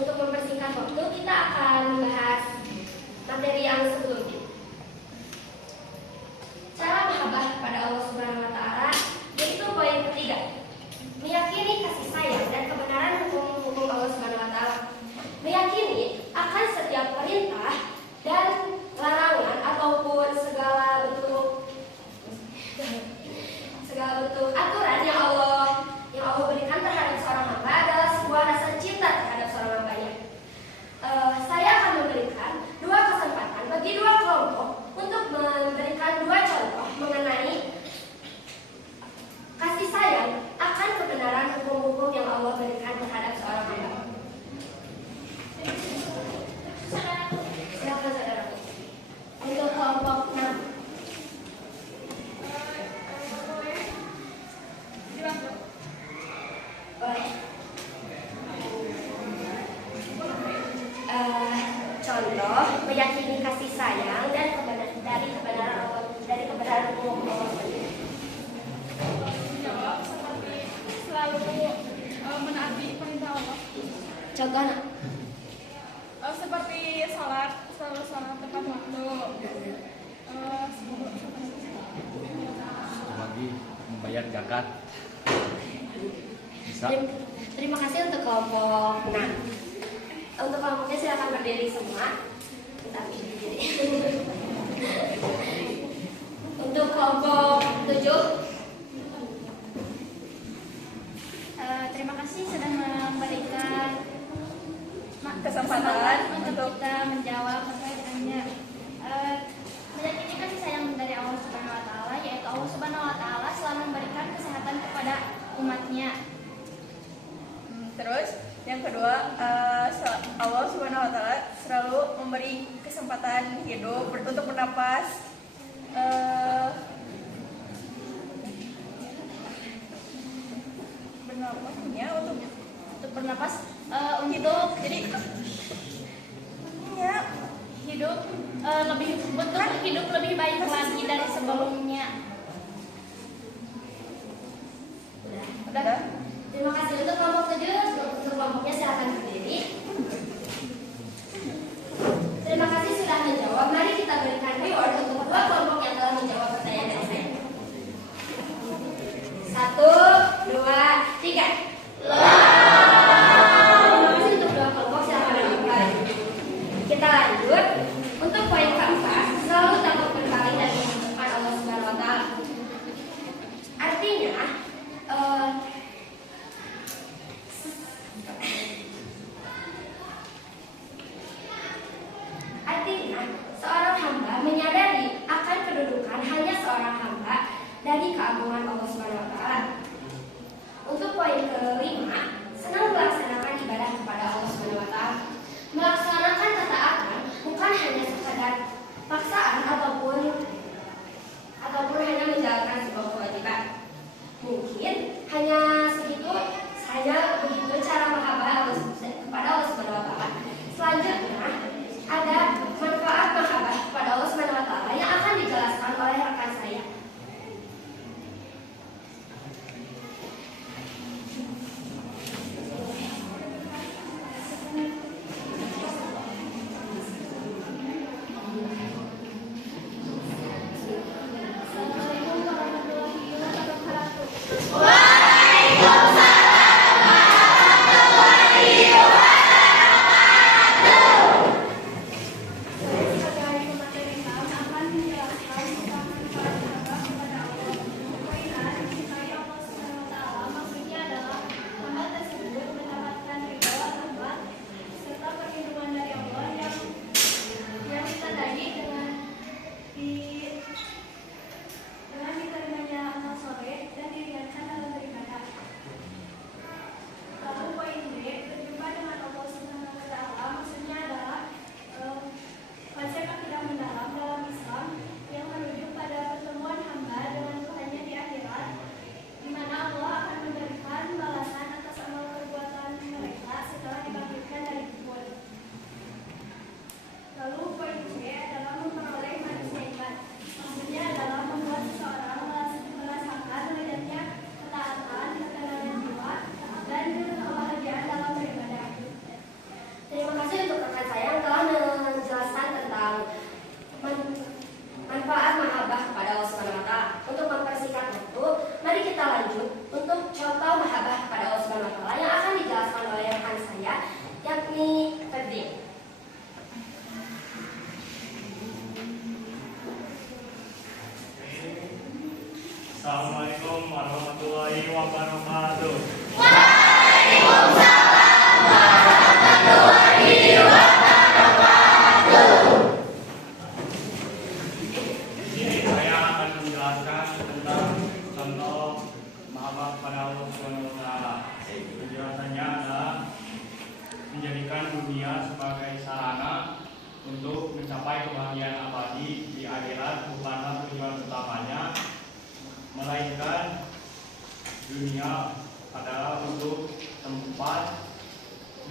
untuk mempersingkat waktu, kita akan membahas materi yang sebelumnya. Cara mahabbah kepada Allah Subhanahu wa Ta'ala, yaitu poin ketiga, meyakini kasih sayang dan kebenaran hukum-hukum Allah Subhanahu wa Ta'ala. Meyakini akan setiap perintah dan larangan ataupun segala bentuk aturan yang Allah berikan terhadap seorang hamba adalah sebuah rasa cinta terhadap seorang hambanya. Saya akan memberikan dua kesempatan bagi dua kelompok untuk memberikan dua contoh mengenai kasih sayang akan kebenaran hukum-hukum yang Allah berikan terhadap seorang hamba. Silakan saudara. Untuk kelompok 6. Contoh meyakini kasih sayang dan kebenaran hukum Allah. Seperti selalu menaati perintah Allah. Contohnya Seperti selalu sholat tepat waktu. Bagi membayar zakat. Bisa. Terima kasih untuk kelompok 6. Untuk kelompoknya silakan berdiri semua. Kita berdiri. Untuk kelompok 7. Terima kasih sudah memberikan Kesempatan untuk kita menjawab sesuai dengannya. Meyakini kasih sayang dari Allah Subhanahu wa Ta'ala, yaitu Allah Subhanahu wa Ta'ala selalu memberikan kesehatan kepada umatnya. Terus yang kedua, Allah Subhanahu wa Ta'ala selalu memberi kesempatan hidup untuk bernapas. Bernapasnya untuk bernapas, untuk jadi ya Hidup hidup lebih baik lagi dari sebelumnya. Udah. Terima kasih untuk kelompok 7. Untuk kelompoknya silakan berdiri. Terima kasih sudah menjawab. Mari kita berikan reward untuk kedua kelompok yang telah menjawab pertanyaan dari saya. 1, 2, 3. Terima kasih untuk dua kelompok, silakan kembali. Kita lanjut untuk poin keempat, selalu takut berpaling dan menghadapkan Allah Subhanahu wa Ta'ala. Artinya, seorang hamba menyadari akan kedudukan hanya seorang hamba dari keagungan Allah Subhanahu wa Ta'ala. Untuk poin kelima, senang melaksanakan ibadah kepada Allah Subhanahu wa Ta'ala. Melaksanakan ketaatan bukan hanya sekadar paksaan ataupun hanya menjalankan sebuah kewajiban. Mungkin hanya begitu cara mahabbah kepada Allah Subhanahu wa Ta'ala. Selanjutnya ada manfaat mahabbah kepada Allah Subhanahu wa Ta'ala yang akan dijelaskan oleh rekan saya.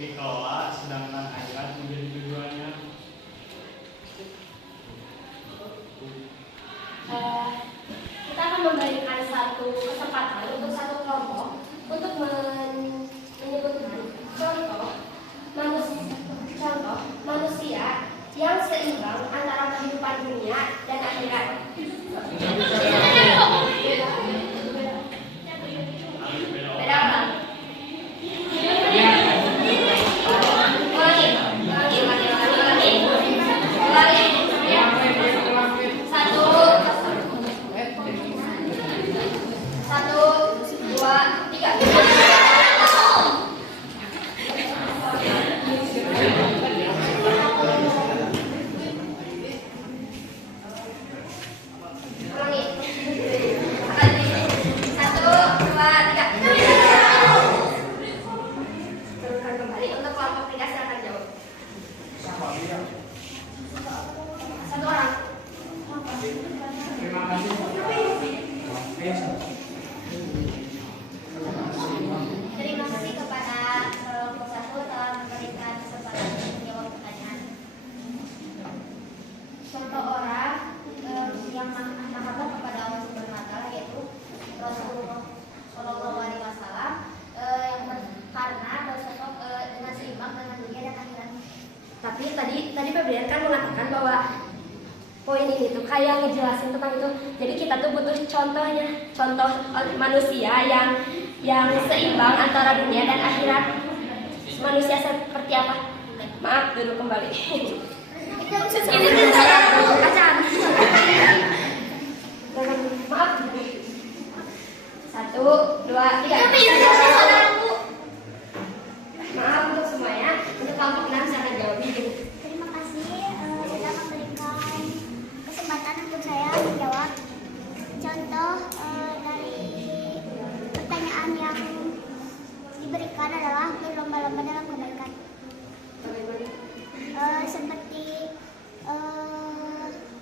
dikelola, sedangkan akhirat menjadi tujuannya. Kita akan memberikan satu kesempatan untuk satu kelompok untuk menyebutkan contoh manusia yang seimbang antara kehidupan dunia dan akhirat. Beda apa? Satu, dua, tiga. Ulangi. Satu, dua, tiga. Turunkan kembali untuk kelompok tiga, silakan jawab. Satu orang. Terima kasih. Terima kasih kepada kelompok satu telah memberikan kesempatan untuk menjawab pertanyaan. Contoh orang yang mahabbah kepada Allah Subhanahu Wa Taala yaitu Rasulullah Shallallahu Alaihi Wasallam karena bersosok dengan seimbang dengan dunia dan akhirat. Tapi tadi Febrian kan mengatakan bahwa poin ini tuh kayak ngejelasin tentang itu. Jadi kita tuh butuh contohnya, contoh manusia yang seimbang antara dunia dan akhirat. Manusia seperti apa? Maaf, duduk kembali. Maaf. Satu, dua, tiga. Maaf untuk semuanya. Untuk kelompok 6 silakan jawab. Terima kasih sudah memberikan kesempatan untuk saya menjawab. Contoh dari pertanyaan yang diberikan adalah berlomba-lomba dalam kebaikan. Seperti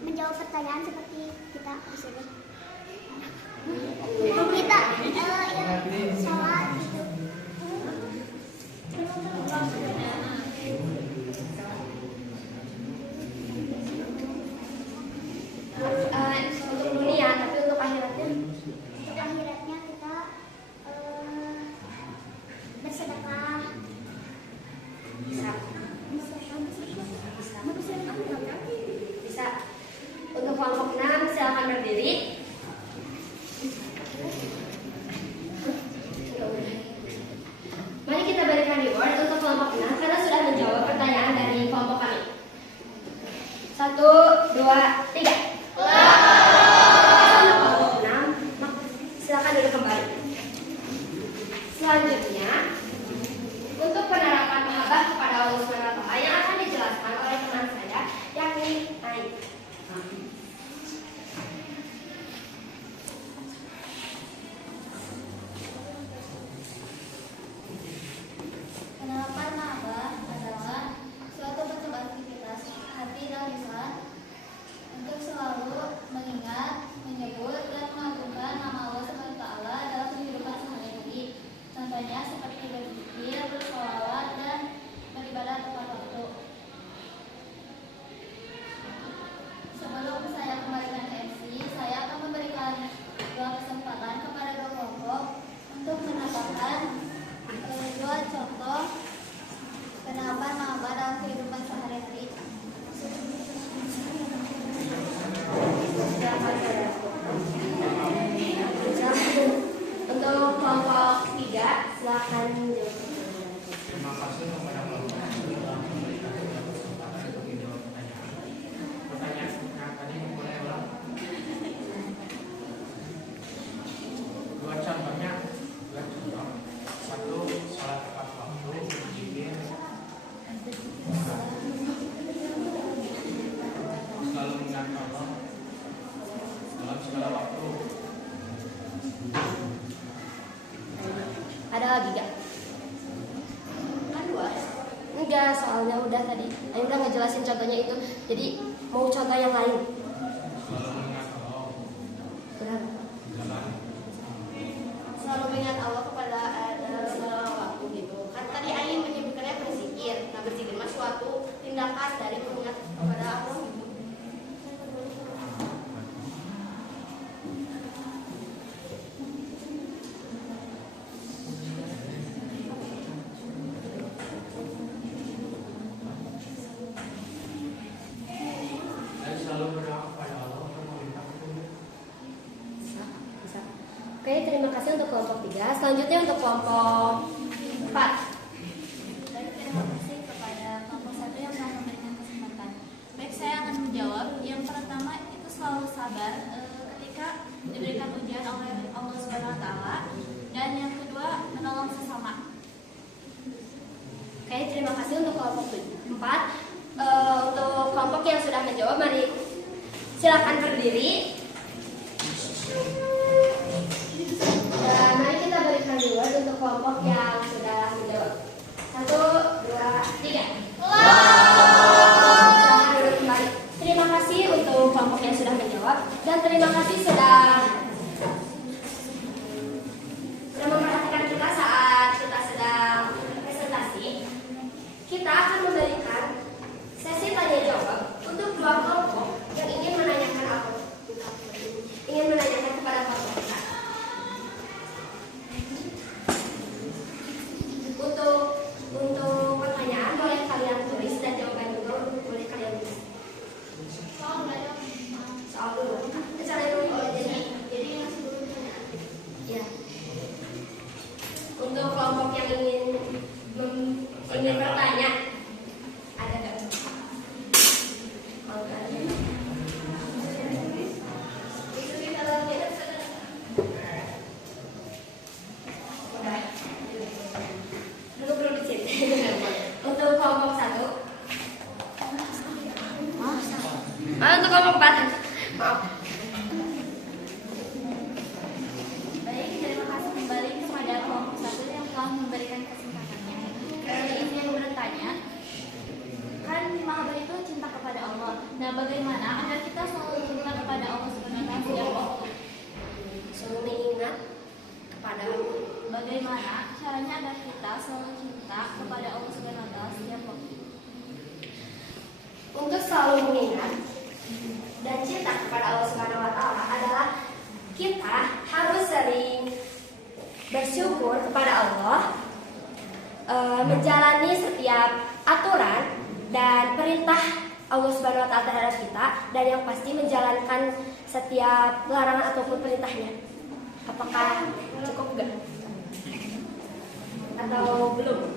menjawab pertanyaan seperti kita di sini. Kita sholat gitu. Untuk dunia, tapi untuk akhiratnya Untuk akhiratnya kita bersedekah. bisa. Bisa. Untuk kelompok 6 silakan berdiri. Mari kita berikan reward untuk kelompok 6 karena sudah menjawab pertanyaan dari kelompok kami. 1, 2, 3. Kelompok 6, silakan duduk kembali. Selanjutnya, untuk penerapan mahabbah kepada Allah SWT yang akan dijelaskan oleh teman saya, yakni Naik. Penerapan mahabbah adalah suatu bentuk aktivitas hati dan lisan untuk selalu mengingat, menyebut, dan mengagungkan nama Allah SWT dalam kehidupan sehari-hari. Contohnya seperti berzikir, bersolawat, dan beribadah tepat waktu. Sebelum saya kembalikan ke MC, saya akan memberikan dua kesempatan kepada dua kelompok untuk menambahkan dua contoh penerapan mahabbah dalam kehidupan sehari-hari. Untuk kelompok 3 silakan jawab. Terima kasih kepada kelompok yang telah memberikan kesempatan untuk menjawab pertanyaan. Pertanyaannya tadi boleh ulang. Dua contohnya, satu sholat tepat waktu, zikir, selalu mengingat Allah dalam segala waktu. Ada lagi gak? Kan 2. Enggak, soalnya udah tadi. Ayo udah ngejelasin contohnya itu. Jadi mau contoh yang lain. Selalu mengingat Allah Berapa? dalam Selalu mengingat Allah kepada dalam segala waktu gitu. Kan tadi Ain menyebutkannya lekas dari mengingat kepada Allah. Dan selalu berdoa kepada Allah untuk meminta petunjuk. Bisa. Oke, terima kasih untuk kelompok 3. Selanjutnya untuk kelompok 4. Baik, terima kasih kepada kelompok 1 yang telah memberikan kesempatan. Baik, saya akan menjawab. Yang pertama itu selalu sabar ketika diberikan ujian oleh Allah Subhanahu wa taala, dan yang kedua menolong sesama. Oke, terima kasih untuk kelompok 4. Untuk kelompok yang sudah menjawab, mari silakan berdiri. Dan mari kita berikan reward untuk kelompok yang sudah menjawab. 1, 2, 3. Silakan duduk kembali. Terima kasih untuk kelompok yang sudah menjawab, dan terima kasih sudah memperhatikan kita saat kita sedang presentasi. Kita akan memberikan sesi tanya jawab untuk 2 kelompok yang ingin menanyakan kepada kelompok kita. Untuk pertanyaan boleh kalian tulis, dan jawaban juga boleh kalian tulis. Soal dulu. Cara dulu. Jadi masih dulu pertanyaan. Ya. Untuk kelompok yang ingin bertanya, ada nggak? Kalau nggak ada, itu di dalamnya. Udah. Dulu di sini. Untuk kelompok 1. Untuk kelompok 4. Maaf. Baik, terima kasih kembali kepada kelompok 1 yang telah memberikan kesempatannya. Ini yang bertanya, kan Maha itu cinta kepada Allah. Nah, bagaimana agar kita selalu cinta kepada Allah Subhanahu wa taala setiap waktu? Selalu mengingat kepada Allah. Bagaimana caranya agar kita selalu cinta kepada Allah Subhanahu wa taala setiap waktu? Untuk selalu mengingat dan cinta kepada Allah Subhanahu wa taala adalah kita harus sering bersyukur kepada Allah, menjalani setiap aturan dan perintah Allah Subhanahu wa taala terhadap kita, dan yang pasti menjalankan setiap larangan ataupun perintahnya. Apakah cukup enggak? Atau belum?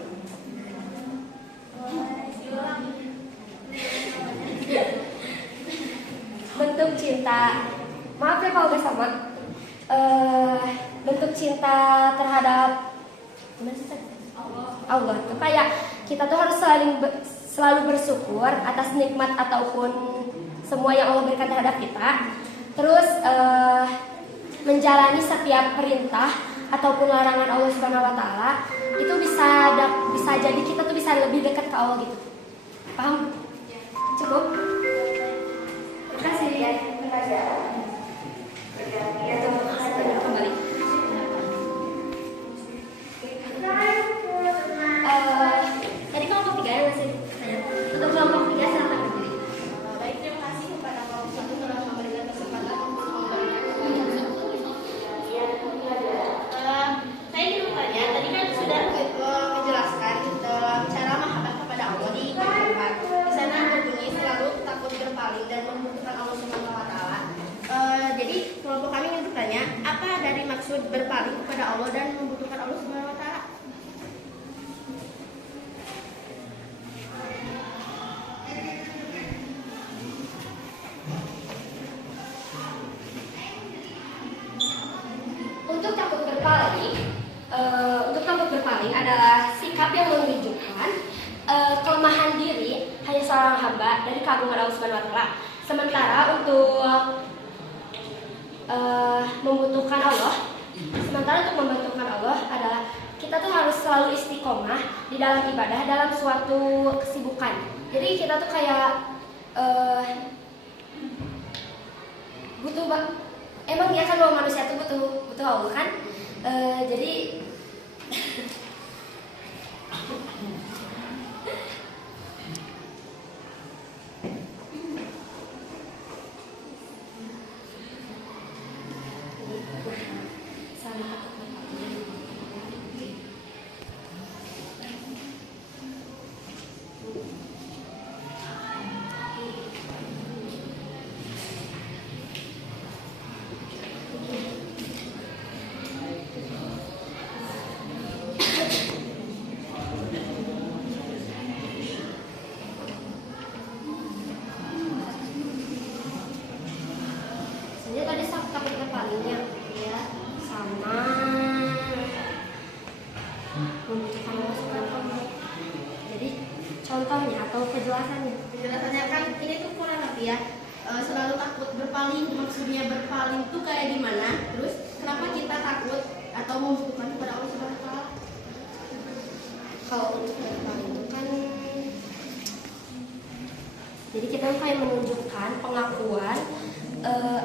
Bentuk cinta, maaf ya kalau nggak sama. Bentuk cinta terhadap Allah tuh kayak kita tuh harus selalu bersyukur atas nikmat ataupun semua yang Allah berikan terhadap kita. Terus menjalani setiap perintah ataupun larangan Allah Subhanahu wa taala, itu bisa jadi kita tuh bisa lebih dekat ke Allah gitu. Paham? Cukup? Terima kasih ya. Terima kasih. Ya, terima kasih kembali. Tadi kelompok 3 yang masih tanya. Untuk kelompok 3 silakan berdiri. Baik, terima kasih kepada kelompok 1 telah memberikan kesempatan untuk saya ingin bertanya, tadi kan sudah menjelaskan cara mahabbah kepada Allah di kehidupan. Di sana berbunyi selalu takut berpaling dan membutuhkan Allah Subhanahu wa taala. Jadi kelompok kami ingin bertanya, apa dari maksud berpaling kepada Allah dan membutuhkan Allah Subhanahu wa taala? Untuk takut berpaling adalah sikap yang menunjukkan kelemahan diri hanya seorang hamba dari keagungan Allah Subhanahu wa taala. Sementara untuk membutuhkan Allah adalah kita tuh harus selalu istiqomah di dalam ibadah dalam suatu kesibukan. Jadi kita tuh kayak butuh emang ya kan manusia tuh butuh Allah kan. Jadi contohnya atau kejelasannya? Penjelasannya kan ini tuh kurang lebih ya. Selalu takut berpaling, maksudnya berpaling tuh kayak gimana? Terus kenapa kita takut atau membutuhkan kepada Allah Subhanahu wa taala? Kalau untuk berpaling itu kan, jadi kita kayak menunjukkan pengakuan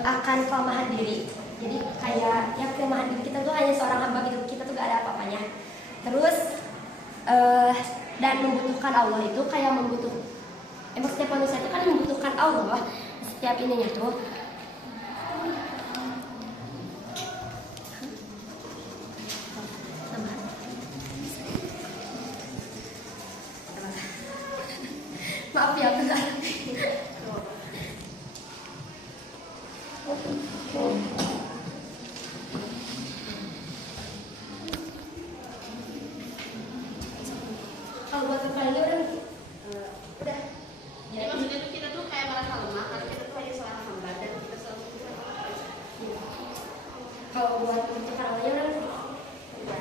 akan kelemahan diri. Jadi kayak ya kelemahan diri kita tuh hanya seorang hamba gitu, kita tuh gak ada apa-apanya. Terus dan membutuhkan Allah itu kayak setiap manusia itu kan membutuhkan Allah setiap ininya tuh. Maaf ya, bentar. Kalau buat kalian udah. Jadi maksudnya tuh kita tuh kayak merasa lemah karena kita tuh hanya seorang hamba dan kita selalu Kalau buat menentukan awalnya udah.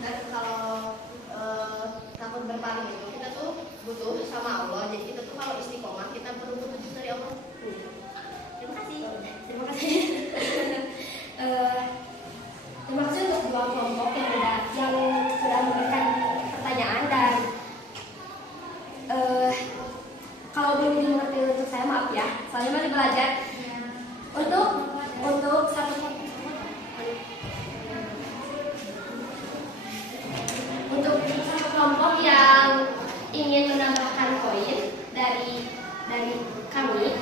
dan kalau takut berpaling itu kita tuh butuh sama Allah. Jadi kita tuh kalau istiqomah kita perlu petunjuk dari Allah. Terima kasih. Terima kasih. Terima kasih untuk dua kelompok yang sudah memberikan pertanyaan dan kalau belum dimengerti untuk saya maaf ya, soalnya masih belajar. Untuk satu kelompok yang ingin menambahkan poin dari kami,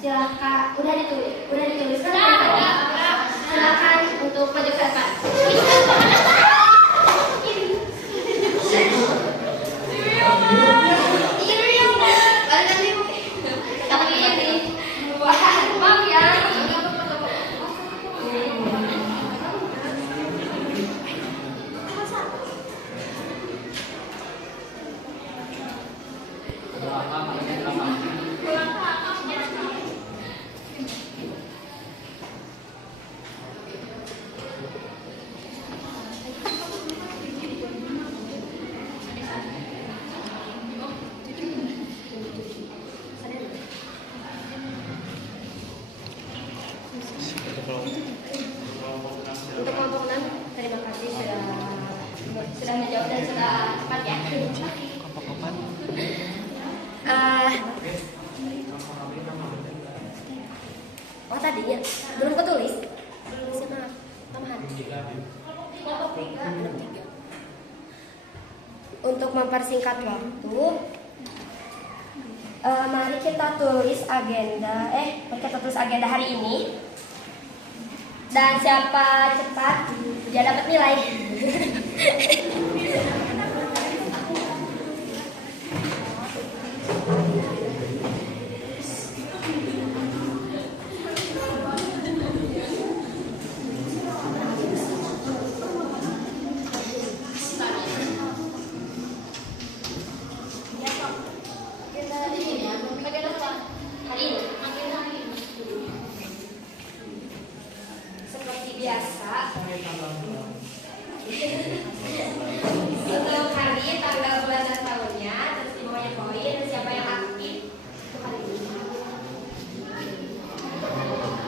silakan. Udah dituliskan. Silakan untuk maju ke depan. Maaf ya. Untuk kelompok 6, terima kasih sudah menjawab dan sudah cepat ya. Oh tadinya belum ketulis. Siapa? Tambahan. Kelompok 3 ada 3. Untuk mempersingkat waktu, mari kita tulis agenda hari ini. Dan siapa cepat dia dapat nilai. Seperti biasa, untuk hari, tanggal, bulan, dan tahunnya, terus di bawahnya poin, siapa yang aktif itu hari ini.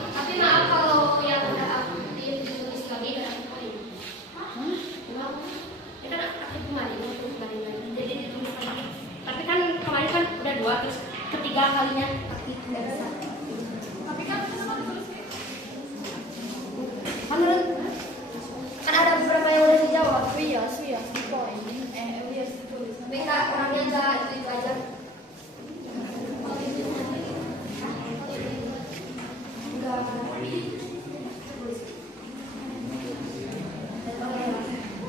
Tapi maaf kalau yang udah aktif ditulis lagi dan aktif poin. Ya kan aktif kemarin lagi. Jadi ditulis lagi. Tapi kan kemarin kan udah 2, terus ketiga kalinya aktif nggak bisa. Tapi kan kenapa ditulisnya? Kan ada beberapa yang udah dijawab. Iya, poin. Iya, ditulis. Tapi enggak, orangnya enggak itu aja. Enggak.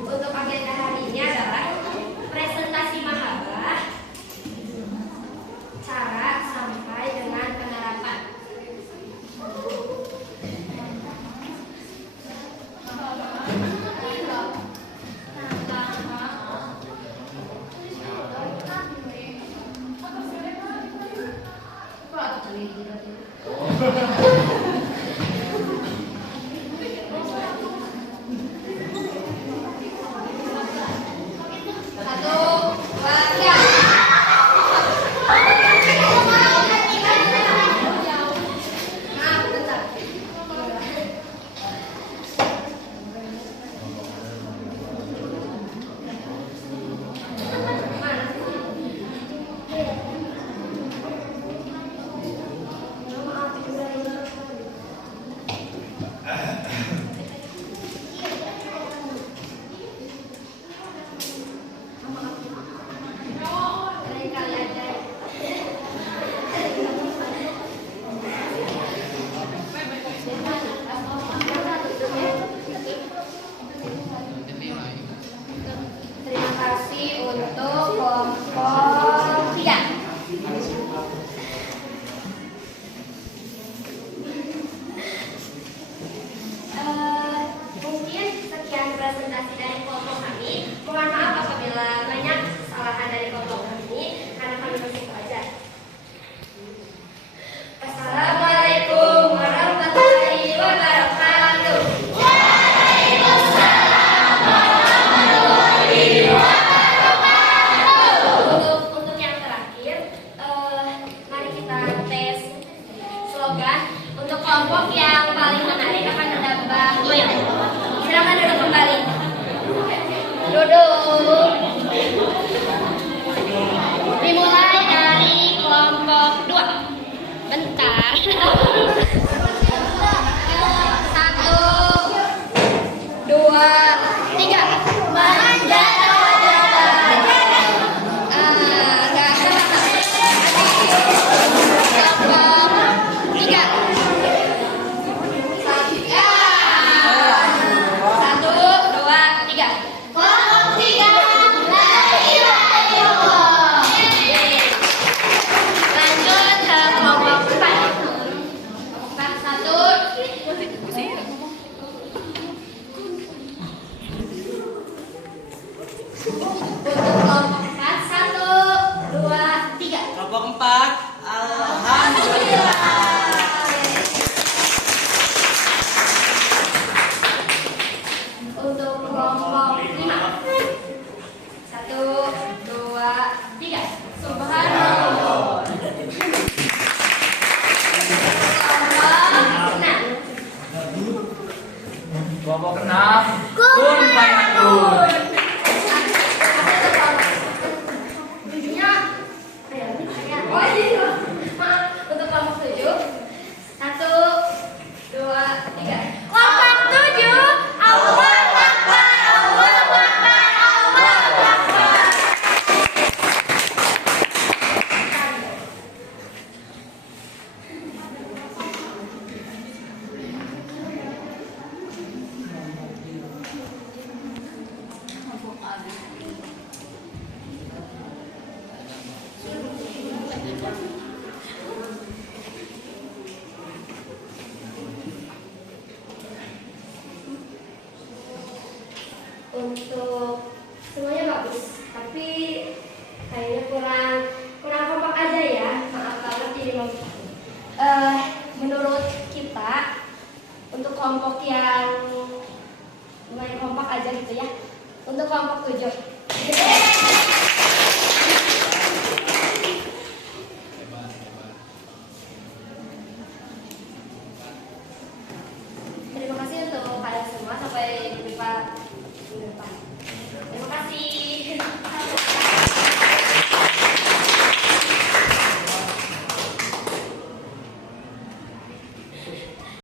Untuk agenda hari ini adalah presentasi mahabah, cara sampai dengan penerapan. Satu, Lain kali aja. Terima kasih untuk kelompok 3. Mungkin sekian presentasi dari kelompok kami. Mohon maaf apabila banyak kesalahan dari kelompok kami, karena kami masih belajar. Assalamualaikum warahmatullahi wabarakatuh. Untuk yang terakhir, mari kita tes slogan. Untuk kelompok yang paling menarik akan ada Mbak Moya. Silakan duduk kembali. Duduk. Dimulai dari kelompok 2. Bentar. 1, 2, 3. Untuk